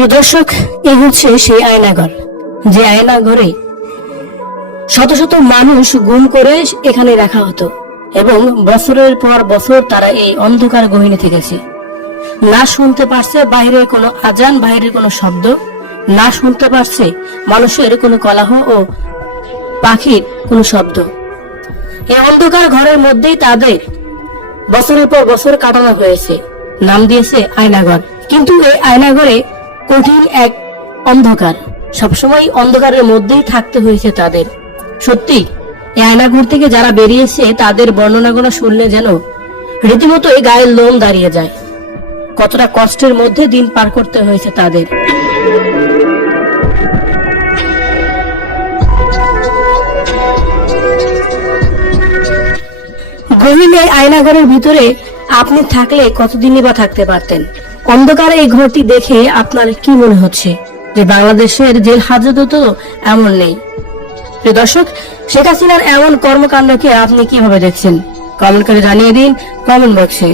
প্রিয় দর্শক, এই হচ্ছে সেই আয়নাঘর, যে আয়নাঘরে শত শত মানুষ গুম করে এখানে রাখা হতো এবং বছরের পর বছর তারা এই অন্ধকার গহীনে থেকেছে। না শুনতে পারছে বাইরের কোনো আজান, বাইরের কোনো শব্দ, না শুনতে পারছে মানুষের কোনো কোলাহল ও পাখির কোনো শব্দ। এই অন্ধকার ঘরের মধ্যেই তাদের বছরের পর বছর কাটানো হয়েছে। নাম দিয়েছে আয়নাঘর। কিন্তু এই আয়নাঘরে কঠিন এক অন্ধকার, সবসময় অন্ধকারের মধ্যেই থাকতে হয়েছে তাদের। সত্যি এই আয়নাঘর থেকে যারা বেরিয়েছে তাদের বর্ণনাগুলো শুনলে যেন রীতিমতোই গায়ের লোম দাঁড়িয়ে যায়। কতটা কষ্টের মধ্যে দিন পার করতে হয়েছে তাদের। গভীর এই আয়নাঘরের ভিতরে আপনি থাকলে কতদিনই বা থাকতে পারতেন? অন্ধকার এই ঘরটি দেখে আপনার কি মনে হচ্ছে যে বাংলাদেশের জেল হাজতে তো এমন নেই? প্রিয় দর্শক, শেখ হাসিনার এমন কর্মকাণ্ডকে আপনি কিভাবে দেখছেন? কমেন্ট করে জানিয়ে দিন কমেন্ট বক্সে।